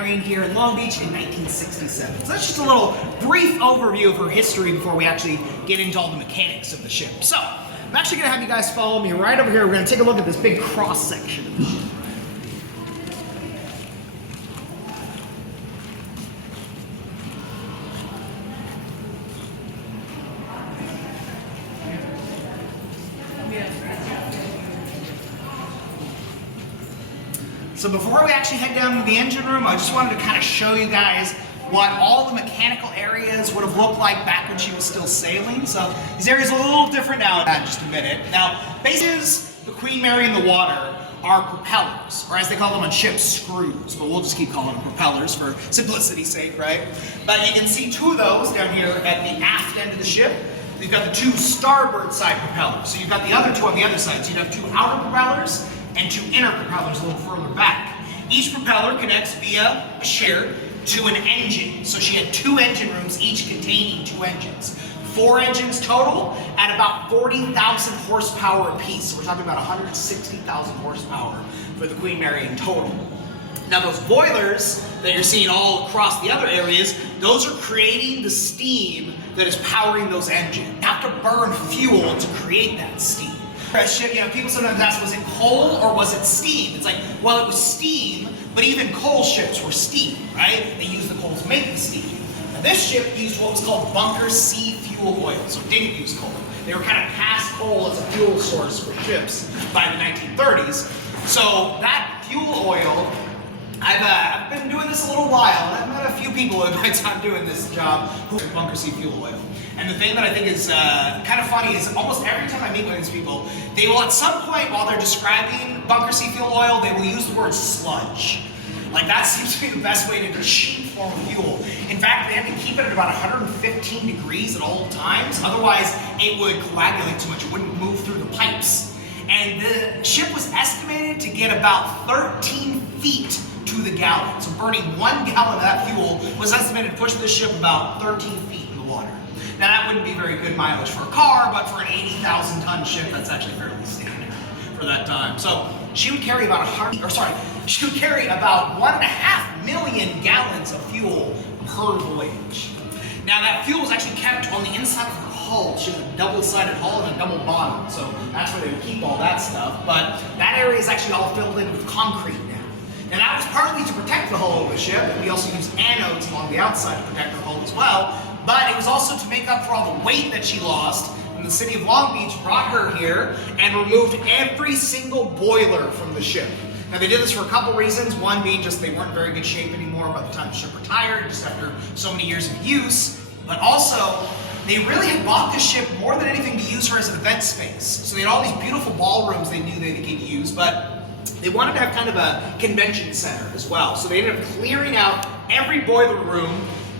Marion here in Long Beach in 1967. So that's just a little brief overview of her history before we actually get into all the mechanics of the ship. So, I'm actually going to have you guys follow me right over here. We're going to take a look at this big cross section of the ship. So before we actually head down to the engine room, I just wanted to kind of show you guys what all the mechanical areas would have looked like back when she was still sailing. So these areas are a little different now in just a minute. Now, bases, the Queen Mary in the water are propellers, or as they call them on ships, screws, but we'll just keep calling them propellers for simplicity's sake, right? But you can see two of those down here at the aft end of the ship. We've got the two starboard side propellers. So you've got the other two on the other side. So you'd have two outer propellers and two inner propellers a little further back. Each propeller connects via a shear to an engine. So she had two engine rooms, each containing two engines. 4 engines total at about 40,000 horsepower apiece. So we're talking about 160,000 horsepower for the Queen Mary in total. Now those boilers that you're seeing all across the other areas, those are creating the steam that is powering those engines. You have to burn fuel to create that steam. You know, people sometimes ask, was it coal or was it steam? It's like, well, it was steam, but even coal ships were steam, right? They used the coal to make the steam. Now this ship used what was called bunker C fuel oil, so it didn't use coal. They were kind of past coal as a fuel source for ships by the 1930s. So that fuel oil, I've been doing this a little while, and I've met a few people in my time doing this job who use bunker C fuel oil. And the thing that I think is kind of funny is almost every time I meet with these people, they will at some point while they're describing bunker C fuel oil, they will use the word sludge. Like that seems to be the best way to do cheap form of fuel. In fact, they have to keep it at about 115 degrees at all times, otherwise it would coagulate too much, it wouldn't move through the pipes. And the ship was estimated to get about 13 feet to the gallon. So burning 1 gallon of that fuel was estimated to push this ship about 13 feet in the water. Now that wouldn't be very good mileage for a car, but for an 80,000 ton ship, that's actually fairly standard for that time. So she would carry about she would carry about 1.5 million gallons of fuel per voyage. Now that fuel was actually kept on the inside of her hull. She had a double-sided hull and a double bottom, so that's where they would keep all that stuff. But that area is actually all filled in with concrete now. And that was partly to protect the hull of the ship, and we also used anodes along the outside to protect her hull as well. But it was also to make up for all the weight that she lost. And the city of Long Beach brought her here and removed every single boiler from the ship. Now they did this for a couple reasons. One being just they weren't in very good shape anymore by the time the ship retired, just after so many years of use. But also, they really had bought this ship more than anything to use her as an event space. So they had all these beautiful ballrooms they knew they could use, but they wanted to have kind of a convention center as well. So they ended up clearing out every boiler room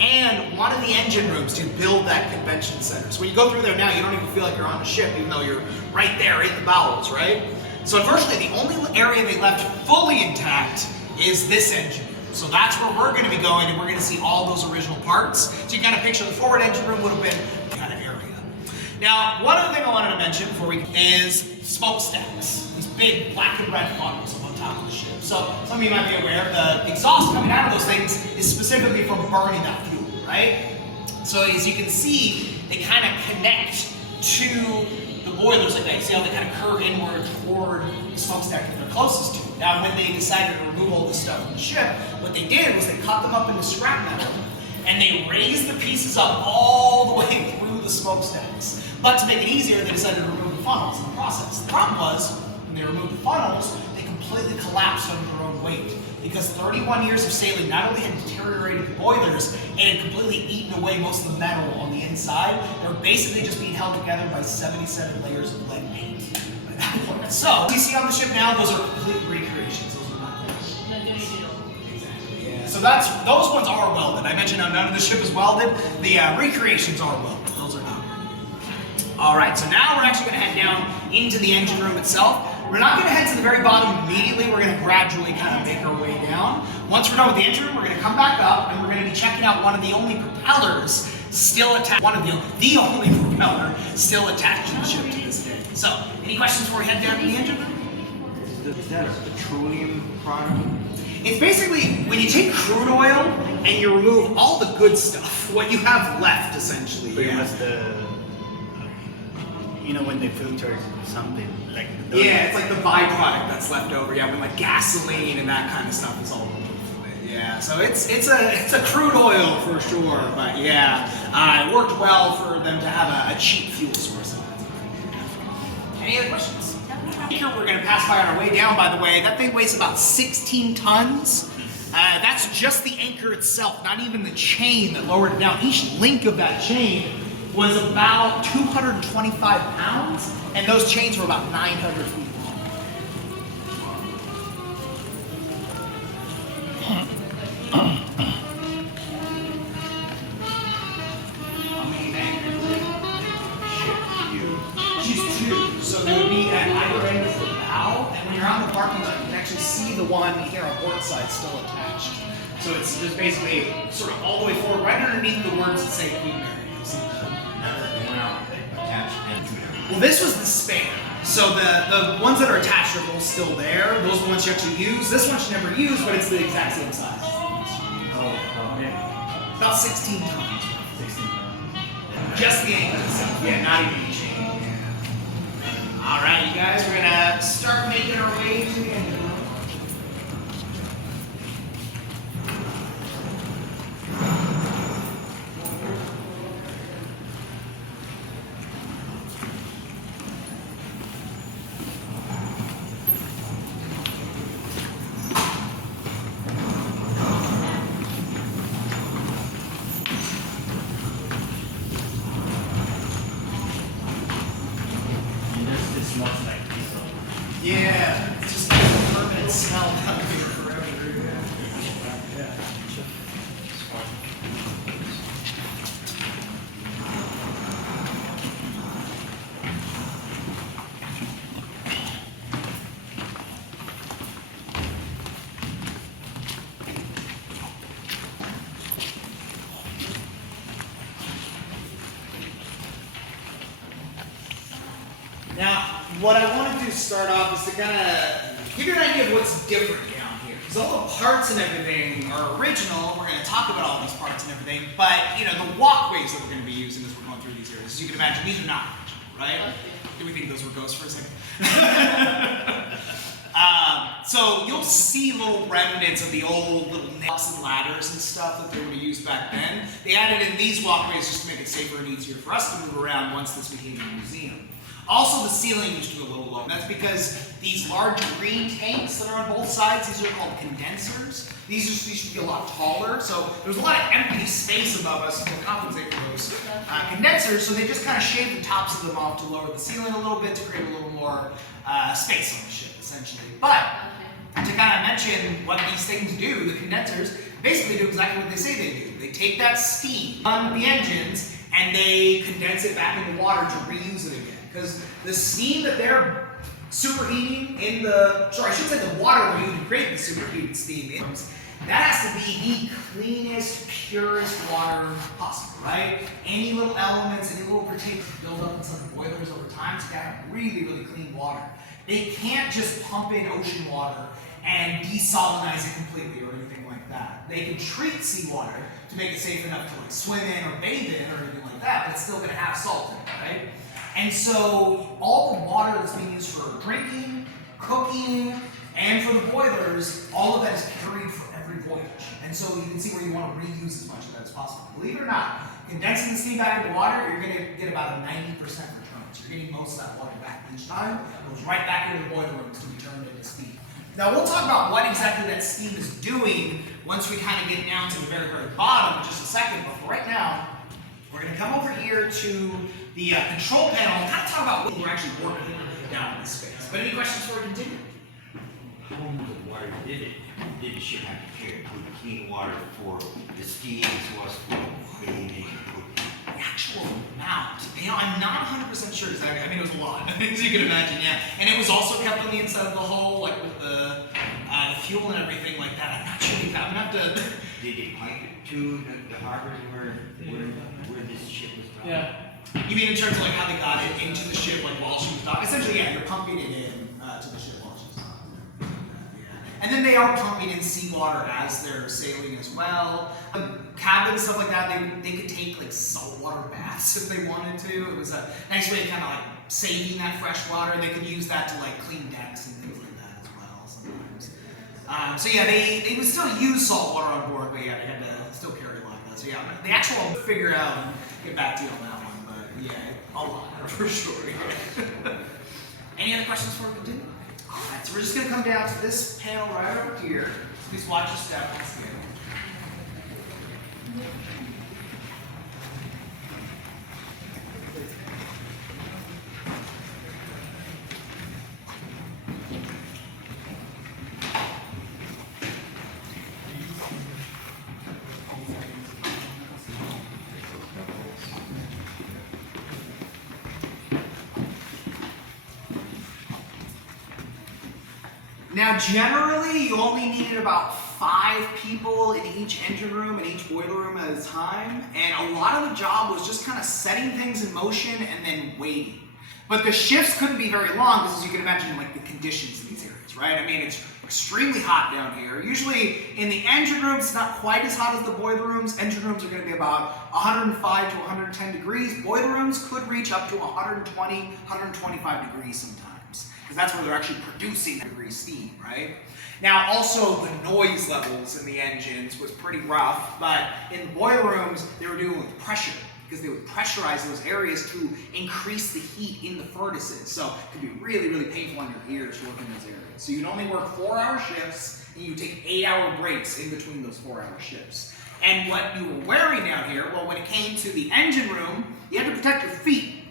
and one of the engine rooms to build that convention center. So when you go through there now, you don't even feel like you're on a ship, even though you're right there in the bowels, right? So unfortunately, the only area they left fully intact is this engine room. So that's where we're going to be going, and we're going to see all those original parts. So you kind of picture the forward engine room would have been that kind of area. Now, one other thing I wanted to mention before we is smokestacks. These big black and red funnels on top of the ship. So some of you might be aware, the exhaust coming out of those things is specifically from burning that fuel, right? So as you can see, they kind of connect to the boilers like that. You see how they kind of curve inward toward the smokestack that they're closest to. Now when they decided to remove all this stuff from the ship, what they did was they cut them up into scrap metal and they raised the pieces up all the way through the smokestacks. But to make it easier, they decided to remove the funnels in the process. The problem was, when they removed the funnels, they completely collapsed under their own weight. Because 31 years of sailing not only had deteriorated the boilers, it had completely eaten away most of the metal on the inside. They were basically just being held together by 77 layers of lead paint by that point. So, you see on the ship now, those are complete recreations. Those are not those. Exactly, yeah. So those ones are welded. I mentioned how none of the ship is welded. The recreations are welded. Those are not. All right, so now we're actually going to head down into the engine room itself. We're not going to head to the very bottom immediately. We're going to gradually kind of make our way down. Once we're done with the engine room, we're going to come back up and we're going to be checking out one of the only propellers still attached. The only propeller still attached to the ship to this day. So, any questions before we head down to the engine room? Is that a petroleum product? It's basically, when you take crude oil and you remove all the good stuff, what you have left essentially. Pretty much when they filter something like yeah, it's like the byproduct that's left over. Yeah, when like gasoline and that kind of stuff is all over it. Yeah, so it's a crude oil for sure, but yeah, it worked well for them to have a cheap fuel source. Any other questions? Here we're going to pass by on our way down, by the way. That thing weighs about 16 tons. That's just the anchor itself, not even the chain that lowered it down. Each link of that chain was about 225 pounds, and those chains were about 900 feet long. How many anchors ship you? She's two, so there would be at either end of the bow, and when you're on the parking lot, you can actually see the one here on port side still attached. So it's just basically sort of all the way forward, right underneath the words that say Queen Mary. Well, this was the span. So the ones that are attached are both still there. Those are the ones you actually use. This one you never use, but it's the exact same size. Oh, yeah. About 16 tons. 16 tons. Just the anchor itself. Yeah, not even the chain. All right, you guys, we're gonna start making our way to the engine room. Yeah, it's just like a permanent smell down here forever. Yeah. Now, what I want to do to start off is to kind of give you an idea of what's different down here. Because all the parts and everything are original. We're going to talk about all these parts and everything. But, the walkways that we're going to be using as we're going through these areas, as you can imagine, these are not original, right? Did we think those were ghosts for a second? So you'll see little remnants of the old little steps and ladders and stuff that they would have used back then. They added in these walkways just to make it safer and easier for us to move around once this became a museum. Also, the ceiling used to be a little low. That's because these large green tanks that are on both sides, these are called condensers. These used to be a lot taller, so there was a lot of empty space above us to compensate for those condensers, so they just kind of shaved the tops of them off to lower the ceiling a little bit to create a little more space on the ship, essentially. But to kind of mention what these things do, the condensers basically do exactly what they say they do. They take that steam on the engines and they condense it back into water to reuse it again. Because the steam that they're superheating in the, sorry, I should say the water we're using to create the superheated steam, that has to be the cleanest, purest water possible, right? Any little elements, any little particulates build up in some boilers over time to get really, really clean water. They can't just pump in ocean water and desalinize it completely or anything like that. They can treat seawater to make it safe enough to like swim in or bathe in or anything like that, but it's still going to have salt in it, right? And so all the water that's being used for drinking, cooking, and for the boilers, all of that is carried for every voyage. And so you can see where you want to reuse as much of that as possible. Believe it or not, condensing the steam back into water, you're going to get about a 90% return. So you're getting most of that water back each time. It goes right back into the boiler room to be turned into steam. Now we'll talk about what exactly that steam is doing once we kind of get down to the very, very bottom in just a second. But for right now, we're going to come over here to the control panel and kind of talk about what we're actually working down in this space. But any questions before we continue? How much water did the ship have to carry to clean water for the steam as well as for cleaning? The actual amount, I'm not 100% sure exactly. I mean, it was a lot, as you can imagine, yeah. And it was also kept on the inside of the hull, like with the fuel and everything like that. I'm not sure. I'm gonna have to. Did they pipe it to the harbors where this ship was docked? Yeah. You mean in terms of like how they got it into the ship, like while she was docked? Essentially, yeah, you're pumping it in to the ship while she's docked. Yeah. And then they are pumping in seawater as they're sailing as well. Cabins, stuff like that, they could take like saltwater baths if they wanted to. It was a nice way of kind of like saving that fresh water. They could use that to like clean decks and things like that as well sometimes. So yeah, they would still use salt water on board, but yeah, they had to still carry a lot of that. So yeah, the actual I'll figure out and get back to you on that one, but yeah, a lot for sure. Yeah. Any other questions before we continue? Alright, so we're just going to come down to this panel right over here. Please watch your step once again. Now, generally, you only needed about 5 people in each engine room and each boiler room at a time, and a lot of the job was just kind of setting things in motion and then waiting. But the shifts couldn't be very long because, as you can imagine, like the conditions in these areas, right? I mean, it's extremely hot down here. Usually, in the engine rooms, it's not quite as hot as the boiler rooms. Engine rooms are going to be about 105 to 110 degrees. Boiler rooms could reach up to 120, 125 degrees sometimes, because that's where they're actually producing degree steam, right? Now, also the noise levels in the engines was pretty rough, but in the boiler rooms, they were dealing with pressure, because they would pressurize those areas to increase the heat in the furnaces. So it could be really, really painful on your ears working in those areas. So you'd only work 4-hour shifts, and you take 8-hour breaks in between those 4-hour shifts. And what you were wearing down here, well, when it came to the engine room, you had to protect your feet,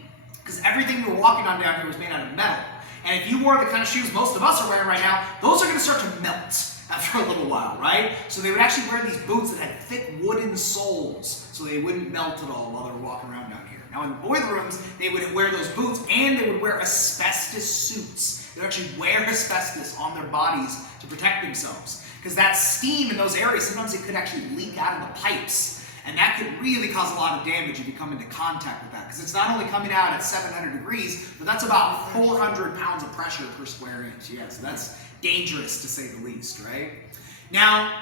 because everything you were walking on down here was made out of metal. And if you wore the kind of shoes most of us are wearing right now, those are going to start to melt after a little while, right? So they would actually wear these boots that had thick wooden soles so they wouldn't melt at all while they were walking around down here. Now in the boiler rooms, they would wear those boots and they would wear asbestos suits. They would actually wear asbestos on their bodies to protect themselves. Because that steam in those areas, sometimes it could actually leak out of the pipes. And that could really cause a lot of damage if you come into contact with that. Because it's not only coming out at 700 degrees, but that's about 400 pounds of pressure per square inch. Yeah, so that's dangerous to say the least, right? Now,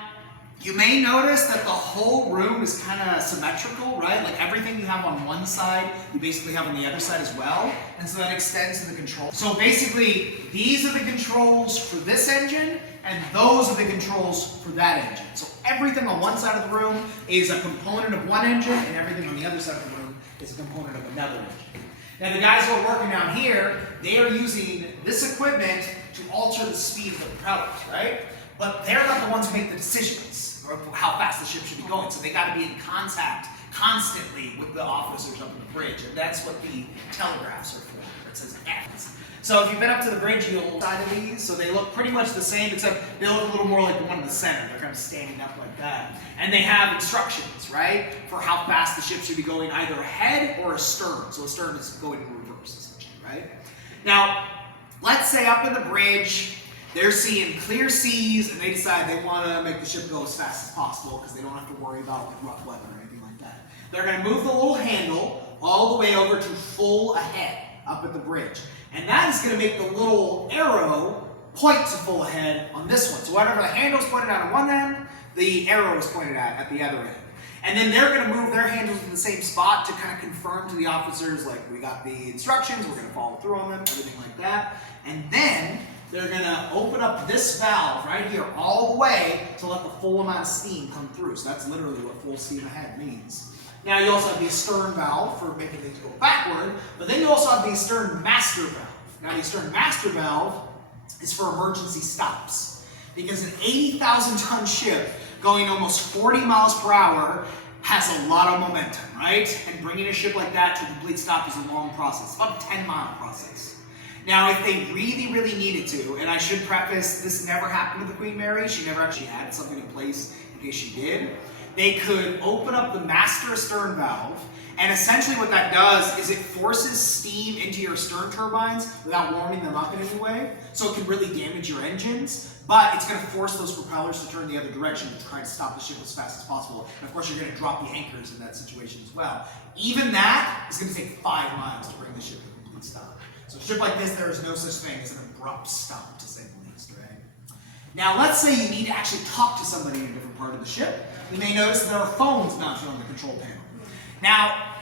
you may notice that the whole room is kind of symmetrical, right? Like everything you have on one side, you basically have on the other side as well. And so that extends to the control. So basically, these are the controls for this engine, and those are the controls for that engine. So everything on one side of the room is a component of one engine, and everything on the other side of the room is a component of another engine. Now the guys who are working down here, they are using this equipment to alter the speed of the propellers, right? But they're not the ones who make the decisions or how fast the ship should be going. So they got to be in contact constantly with the officers up in the bridge, and that's what the telegraphs are for. That says F. So if you've been up to the bridge, you'll side of these. So they look pretty much the same, except they look a little more like the one in the center. They're kind of standing up like that. And they have instructions, right, for how fast the ship should be going, either ahead or astern. So astern is going in reverse, essentially, right? Now, let's say up in the bridge, they're seeing clear seas, and they decide they want to make the ship go as fast as possible because they don't have to worry about rough weather or anything like that. They're going to move the little handle all the way over to full ahead up at the bridge. And that is going to make the little arrow point to full ahead on this one. So whatever the handle's pointed at on one end, the arrow is pointed at the other end. And then they're going to move their handles to the same spot to kind of confirm to the officers, like, we got the instructions, we're going to follow through on them, everything like that. And then they're going to open up this valve right here all the way to let the full amount of steam come through. So that's literally what full steam ahead means. Now you also have the astern valve for making things go backward, but then you also have the astern master valve. Now the astern master valve is for emergency stops, because an 80,000 ton ship going almost 40 miles per hour has a lot of momentum, right? And bringing a ship like that to a complete stop is a long process, about a 10-mile process. Now, if they really, really needed to, and I should preface, this never happened to the Queen Mary, she never actually had something in place in case she did, they could open up the master astern valve, and essentially what that does is it forces steam into your stern turbines without warming them up in any way, so it can really damage your engines, but it's going to force those propellers to turn the other direction to try to stop the ship as fast as possible. And of course, you're going to drop the anchors in that situation as well. Even that is going to take 5 miles to bring the ship to a complete stop. So a ship like this, there is no such thing as an abrupt stop, to say the least, right? Now let's say you need to actually talk to somebody in a different part of the ship. You may notice there are phones mounted on the control panel. Now,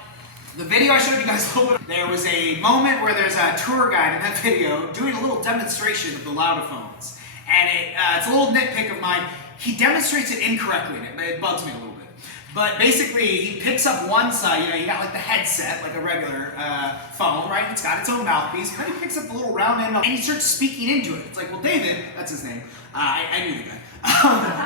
the video I showed you guys a little bit, there was a moment where there's a tour guide in that video doing a little demonstration of the Loudaphones. And it's a little nitpick of mine. He demonstrates it incorrectly, and it bugs me a little bit. But basically, he picks up one side, you got like the headset, like a regular phone, right? It's got its own mouthpiece. And then he picks up the little round end, and he starts speaking into it. It's like, well, David, that's his name. I knew the guy.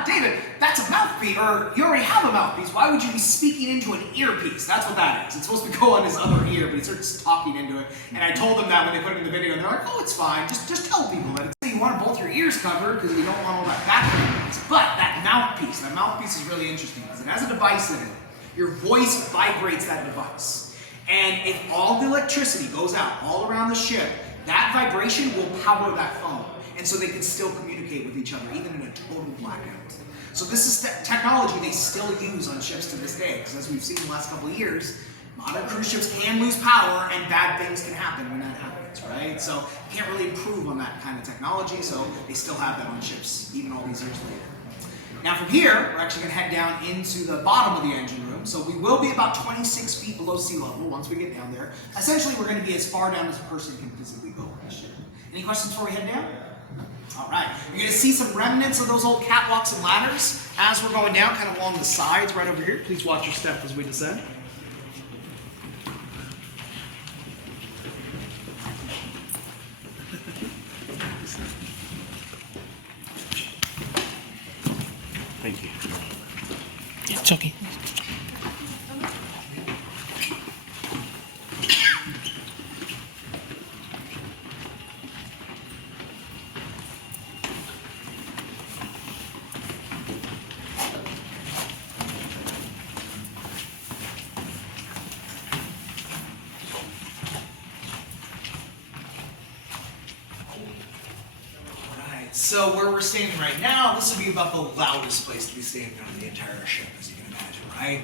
David, that's a mouthpiece, or you already have a mouthpiece. Why would you be speaking into an earpiece? That's what that is. It's supposed to go on his other ear, but he starts talking into it. And I told them that when they put it in the video, and they're like, oh, it's fine. Just tell people that you want both your ears covered because you don't want all that background noise. But that mouthpiece is really interesting because it has a device in it. Your voice vibrates that device. And if all the electricity goes out all around the ship, that vibration will power that phone. And so they can still communicate with each other, even in a total blackout. So this is technology they still use on ships to this day, because as we've seen in the last couple of years, modern cruise ships can lose power and bad things can happen when that happens, right? So you can't really improve on that kind of technology, so they still have that on ships, even all these years later. Now from here, we're actually going to head down into the bottom of the engine room. So we will be about 26 feet below sea level once we get down there. Essentially, we're going to be as far down as a person can physically go on the ship. Any questions before we head down? All right, you're going to see some remnants of those old catwalks and ladders as we're going down, kind of along the sides right over here. Please watch your step as we descend. Thank you. Yeah, Chucky. So where we're standing right now, this would be about the loudest place to be standing on the entire ship, as you can imagine, right?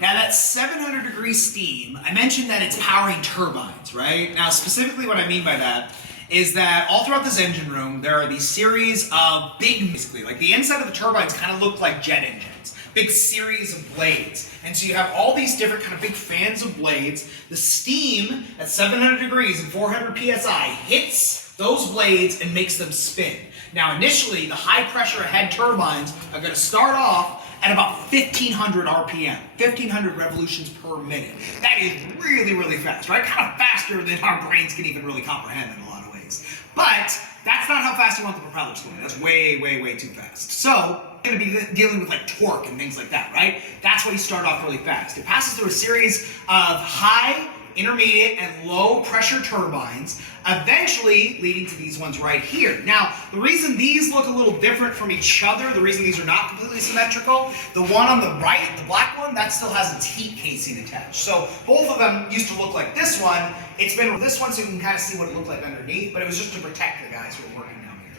Now that's 700 degree steam. I mentioned that it's powering turbines, right? Now specifically what I mean by that is that all throughout this engine room, there are these series of big, basically, like the inside of the turbines kind of look like jet engines. Big series of blades. And so you have all these different kind of big fans of blades. The steam at 700 degrees and 400 PSI hits those blades and makes them spin. Now initially, the high pressure head turbines are going to start off at about 1,500 RPM, 1,500 revolutions per minute. That is really, really fast, right? Kind of faster than our brains can even really comprehend in a lot of ways. But that's not how fast you want the propellers going. That's way, way, way too fast. So, you're going to be dealing with like torque and things like that, right? That's why you start off really fast. It passes through a series of high, intermediate, and low pressure turbines, eventually leading to these ones right here. Now, the reason these look a little different from each other, the reason these are not completely symmetrical, the one on the right, the black one, that still has its heat casing attached. So both of them used to look like this one. It's been with this one so you can kind of see what it looked like underneath, but it was just to protect the guys who are working down here.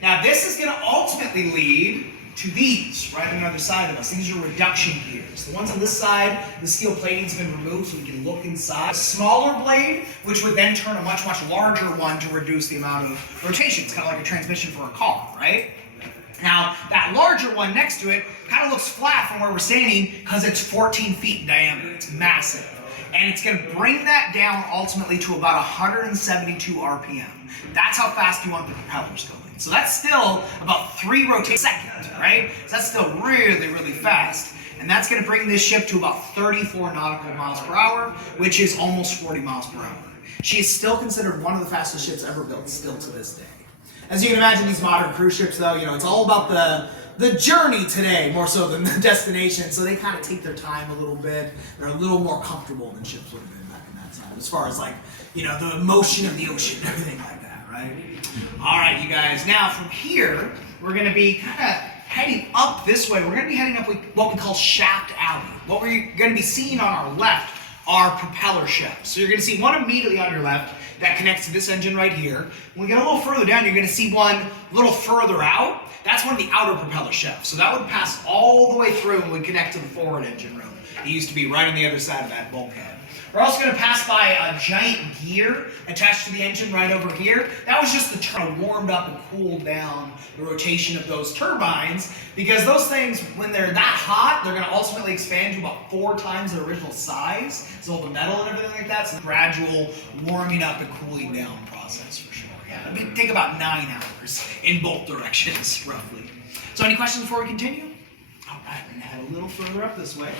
Now, this is going to ultimately lead to these, right on the other side of us. These are reduction gears. The ones on this side, the steel plating's been removed so we can look inside. A smaller blade, which would then turn a much, much larger one to reduce the amount of rotation. It's kind of like a transmission for a car, right? Now, that larger one next to it kind of looks flat from where we're standing because it's 14 feet in diameter. It's massive. And it's going to bring that down ultimately to about 172 RPM. That's how fast you want the propellers going. So that's still about 3 rotations a second, right? So that's still really, really fast. And that's going to bring this ship to about 34 nautical miles per hour, which is almost 40 miles per hour. She is still considered one of the fastest ships ever built, still to this day. As you can imagine, these modern cruise ships, though, it's all about the journey today, more so than the destination. So they kind of take their time a little bit. They're a little more comfortable than ships would have been back in that time, as far as like, the motion of the ocean and everything like that, right? All right, you guys. Now from here, we're going to be kind of heading up this way. We're going to be heading up what we call Shaft Alley. What we're going to be seeing on our left are propeller shafts. So you're going to see one immediately on your left. that connects to this engine right here. When we get a little further down, you're going to see one a little further out. That's one of the outer propeller shafts. So that would pass all the way through and would connect to the forward engine room. It used to be right on the other side of that bulkhead. We're also going to pass by a giant gear attached to the engine right over here. That was just the turn warmed up and cooled down the rotation of those turbines, because those things, when they're that hot, they're going to ultimately expand to about 4 times their original size. So all the metal and everything like that. So gradual warming up and cooling down process for sure. Yeah, it'd take about 9 hours in both directions, roughly. So any questions before we continue? All right, we're going to head a little further up this way.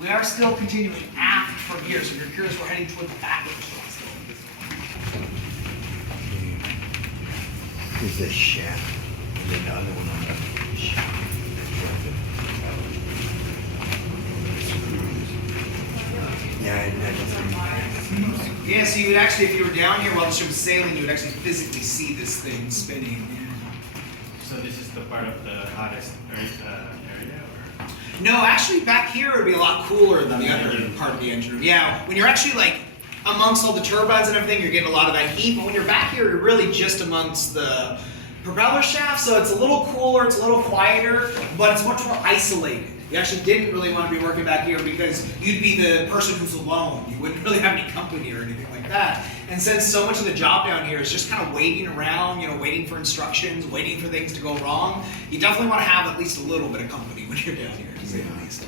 We are still continuing aft from here, so if you're curious, we're heading toward the back of the ship still. There's a shaft, and then the other one on the shaft. Yeah, so you would actually, if you were down here while the ship was sailing, you would actually physically see this thing spinning. So this is the part of the hottest area? Or? No, actually back here it would be a lot cooler than the other part of the engine room. Yeah, when you're actually like amongst all the turbines and everything, you're getting a lot of that heat, but when you're back here, you're really just amongst the propeller shaft, so it's a little cooler, it's a little quieter, but it's much more isolated. You actually didn't really want to be working back here because you'd be the person who's alone. You wouldn't really have any company or anything like that. And since so much of the job down here is just kind of waiting around, you know, waiting for instructions, waiting for things to go wrong, you definitely want to have at least a little bit of company when you're down here, to say the least.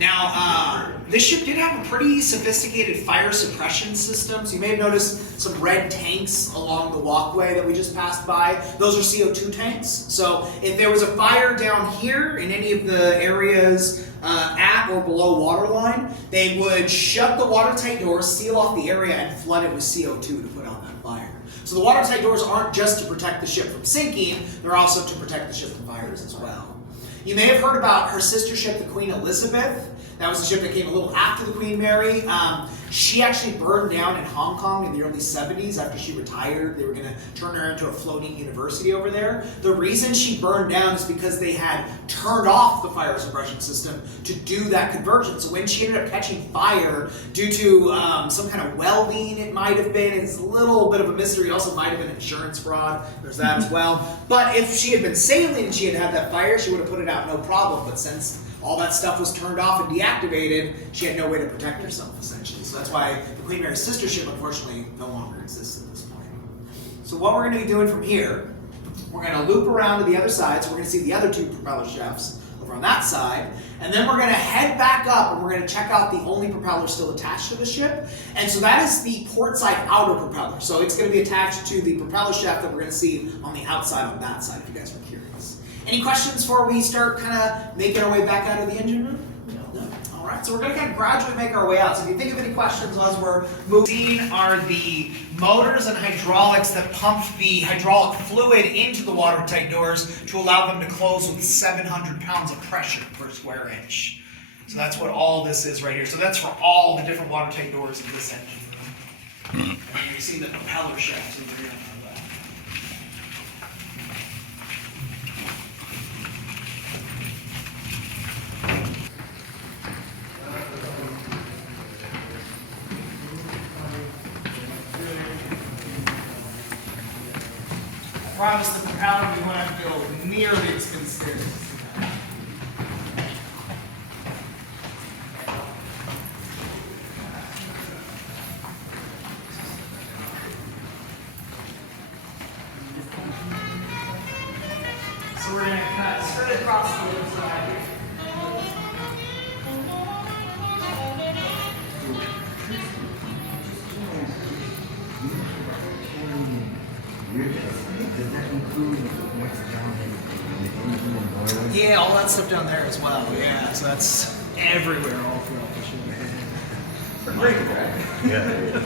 Now, this ship did have a pretty sophisticated fire suppression system. So you may have noticed some red tanks along the walkway that we just passed by. Those are CO2 tanks. So if there was a fire down here in any of the areas at or below waterline, they would shut the watertight doors, seal off the area, and flood it with CO2 to put out that fire. So the watertight doors aren't just to protect the ship from sinking, they're also to protect the ship from fires as well. You may have heard about her sister ship, the Queen Elizabeth. That was the ship that came a little after the Queen Mary. She actually burned down in Hong Kong in the early 70s after she retired. They were going to turn her into a floating university over there. The reason she burned down is because they had turned off the fire suppression system to do that conversion. So when she ended up catching fire due to some kind of welding, it might have been, it's a little bit of a mystery. Also might have been insurance fraud. There's that as well. But if she had been sailing and she had had that fire, she would have put it out no problem. But since all that stuff was turned off and deactivated, she had no way to protect herself, essentially. So that's why the Queen Mary's sister ship, unfortunately, no longer exists at this point. So what we're going to be doing from here, we're going to loop around to the other side, so we're going to see the other 2 propeller shafts over on that side, and then we're going to head back up and we're going to check out the only propeller still attached to the ship. And so that is the port side outer propeller. So it's going to be attached to the propeller shaft that we're going to see on the outside on that side, if you guys were curious. Any questions before we start kind of making our way back out of the engine room? No? All right, so we're going to kind of gradually make our way out. So if you think of any questions as we're moving, are the motors and hydraulics that pump the hydraulic fluid into the watertight doors to allow them to close with 700 pounds of pressure per square inch. So that's what all this is right here. So that's for all the different watertight doors in this engine room. And you see the propeller shafts over here on the left. I promise the propeller we won't have to go near the expensive stairs. So we're going to cut straight across the other side here. Does that include what's down in the engine and boiler? Yeah, all that stuff down there as well. Yeah, so that's everywhere all throughout the ship. Great, right? Yeah.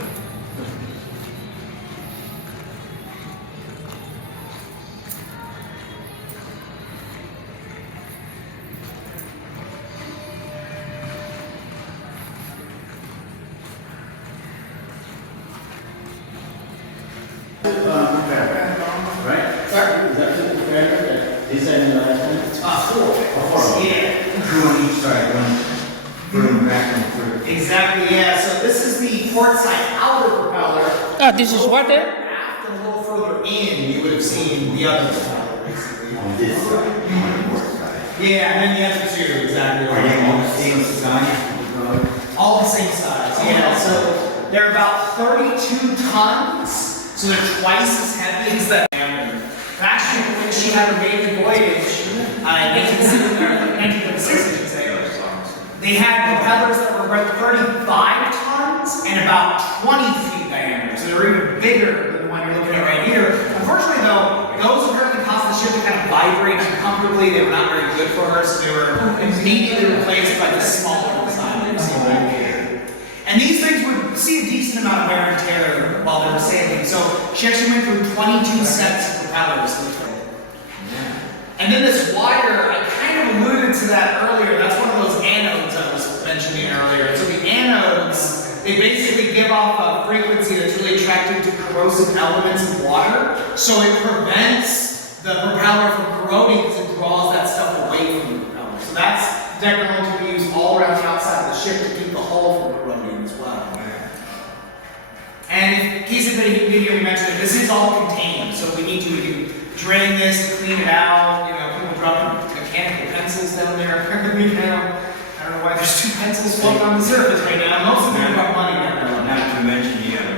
Exactly, yeah. So this is the port side outer propeller. This is water? Aft and a little further in, you would have seen the other propeller, basically. On this side, on the north side. Yeah, and then the other two, exactly. Are they all the same size? All the same size, yeah. So they're about 32 tons, so they're twice as heavy as the diameter. Actually, when she had her maiden voyage, 1936, I should say, they had propellers that were about 35 tons and about 20 feet diameter. So they're even bigger than the one you're looking at right here. Unfortunately, though, those apparently caused the ship to kind of vibrate uncomfortably. They were not very good for her, so they were immediately replaced by the smaller design that you see right here. And these things would see a decent amount of wear and tear while they were sailing. So she actually went through 22 sets of propellers. And then this wire, I kind of alluded to that earlier. That's one of those anodes I was mentioning earlier. So the anodes, they basically give off a frequency that's really attractive to corrosive elements in water. So it prevents the propeller from corroding because it draws that stuff away from the propeller. So that's technology we use all around the outside of the ship to keep the hull from corroding as well. And in case anybody didn't mention it, this is all contained. So we need to drain this, clean it out. You know, people dropping mechanical pencils down there apparently now. I don't know why there's two pencils floating on the surface right now. Most of them got money down there. Not to mention the other.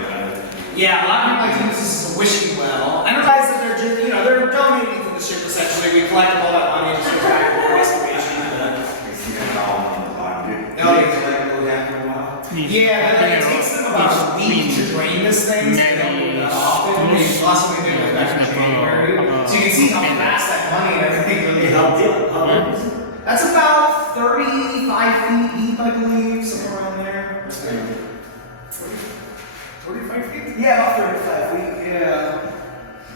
Yeah, a lot of people like to use this as a wishing well. I realize that they're just, you know, they're donating to the ship essentially. We collected all that money and just go back for restoration. I see that all on the bottom. Oh, Do they collect those after a while? Yeah, it takes them about a week to drain this thing. So they don't do that often. Last one we did was back in January. So you can see how fast that money and everything really helped. That's about 35 feet deep, I believe, somewhere around there. 45 feet? Yeah, about 35 feet, yeah.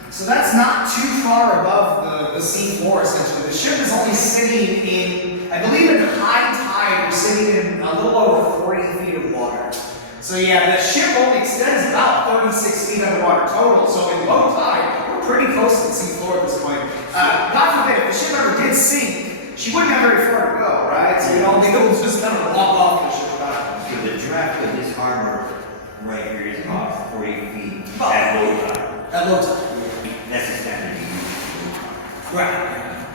So that's not too far above the sea floor, essentially. The ship is only sitting in, I believe at high tide, we're sitting in a little over 40 feet of water. So yeah, the ship only extends about 36 feet underwater total, so in low tide, we're pretty close to the sea floor at this point. God forbid, if the ship ever did sink, she wouldn't have very far to go, right? So we'd all be able to just kind of walk off the ship without it. So the draft of this armor right here is about 40 feet at low tide. At low tide. That's the standard. Right.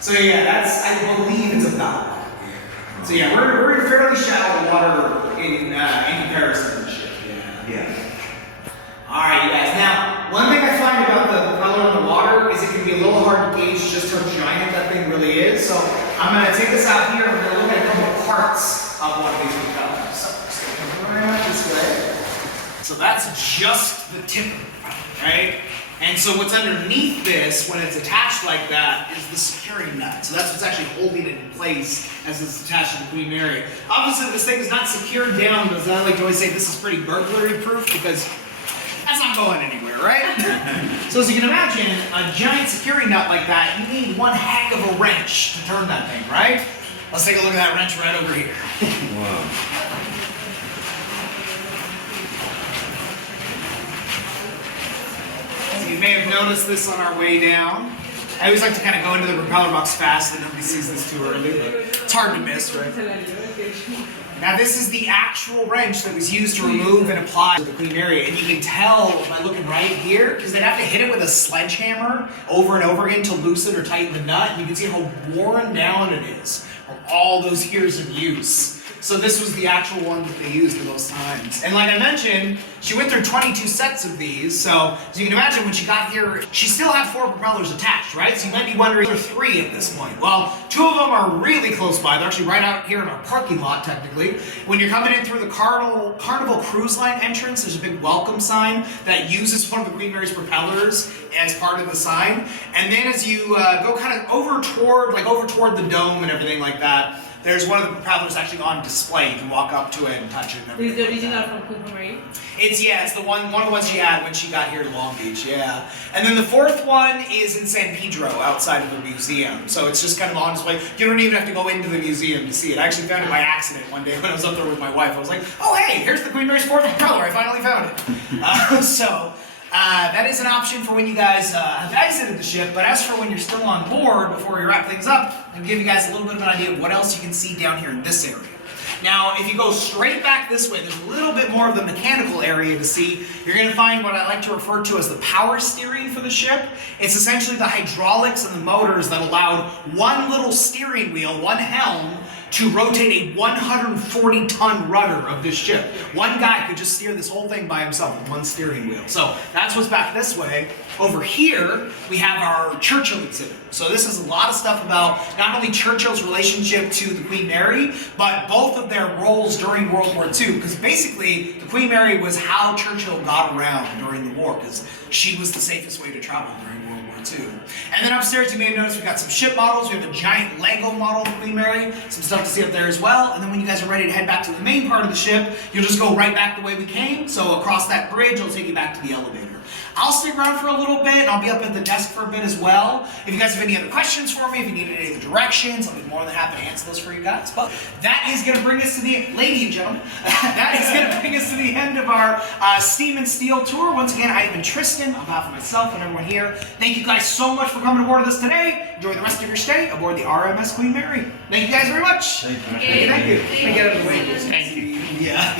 So yeah, that's, I believe it's about that. So yeah, we're in fairly shallow water in comparison to the ship. Yeah. Alright, you guys. Now, one thing I find about the propeller in the water is it can be a little hard to gauge just how giant that thing really is. So I'm going to take this out here and we're going to look at a couple of parts of one of these propellers. So just going to come around this way. So that's just the tip of the propeller, right? And so what's underneath this, when it's attached like that, is the securing nut. So that's what's actually holding it in place as it's attached to the Queen Mary. Obviously, this thing is not secured down, but I like to always say this is pretty burglary proof because that's not going anywhere, right? So as you can imagine, a giant securing nut like that, you need one heck of a wrench to turn that thing, right? Let's take a look at that wrench right over here. Wow. You may have noticed this on our way down. I always like to kind of go into the propeller box fast so nobody sees this too early, but it's hard to miss, right? Now this is the actual wrench that was used to remove and apply to the Queen Mary, and you can tell by looking right here, because they'd have to hit it with a sledgehammer over and over again to loosen or tighten the nut, and you can see how worn down it is from all those years of use. So this was the actual one that they used the most times. And like I mentioned, she went through 22 sets of these, so as you can imagine when she got here, she still had 4 propellers attached, right? So you might be wondering, there are 3 at this point. Well, 2 of them are really close by. They're actually right out here in our parking lot, technically. When you're coming in through the Carnival Cruise Line entrance, there's a big welcome sign that uses one of the Queen Mary's propellers as part of the sign. And then as you go kind of over toward the dome and everything like that, there's one of the propellers actually on display. You can walk up to it and touch it. And Is the original from Queen Mary? It's the one of the ones she had when she got here to Long Beach, yeah. And then the 4th one is in San Pedro, outside of the museum. So it's just kind of on display. You don't even have to go into the museum to see it. I actually found it by accident one day when I was up there with my wife. I was like, oh hey, here's the Queen Mary's 4th propeller. I finally found it. That is an option for when you guys have exited the ship, but as for when you're still on board, before we wrap things up, I'll give you guys a little bit of an idea of what else you can see down here in this area. Now, if you go straight back this way, there's a little bit more of the mechanical area to see. You're going to find what I like to refer to as the power steering for the ship. It's essentially the hydraulics and the motors that allowed one little steering wheel, one helm, to rotate a 140-ton rudder of this ship. One guy could just steer this whole thing by himself with one steering wheel. So that's what's back this way. Over here, we have our Churchill exhibit. So this is a lot of stuff about not only Churchill's relationship to the Queen Mary, but both of their roles during World War II. Because basically, the Queen Mary was how Churchill got around during the war, because she was the safest way to travel during World War II. And then upstairs, you may have noticed we've got some ship models. We have a giant Lego model of the Queen Mary, some stuff to see up there as well. And then when you guys are ready to head back to the main part of the ship, you'll just go right back the way we came. So across that bridge, it'll take you back to the elevator. I'll stick around for a little bit, and I'll be up at the desk for a bit as well. If you guys have any other questions for me, if you need any other directions, I'll be more than happy to answer those for you guys. But that is going to bring us to the, ladies and gentlemen, that is going to bring us to the end of our Steam and Steel tour. Once again, I have been Tristan on behalf of myself and everyone here. Thank you guys so much for coming aboard with us today. Enjoy the rest of your stay aboard the RMS Queen Mary. Thank you guys very much. Thank you. Thank you. Thank you. Get out of the way. Thank you. Yeah.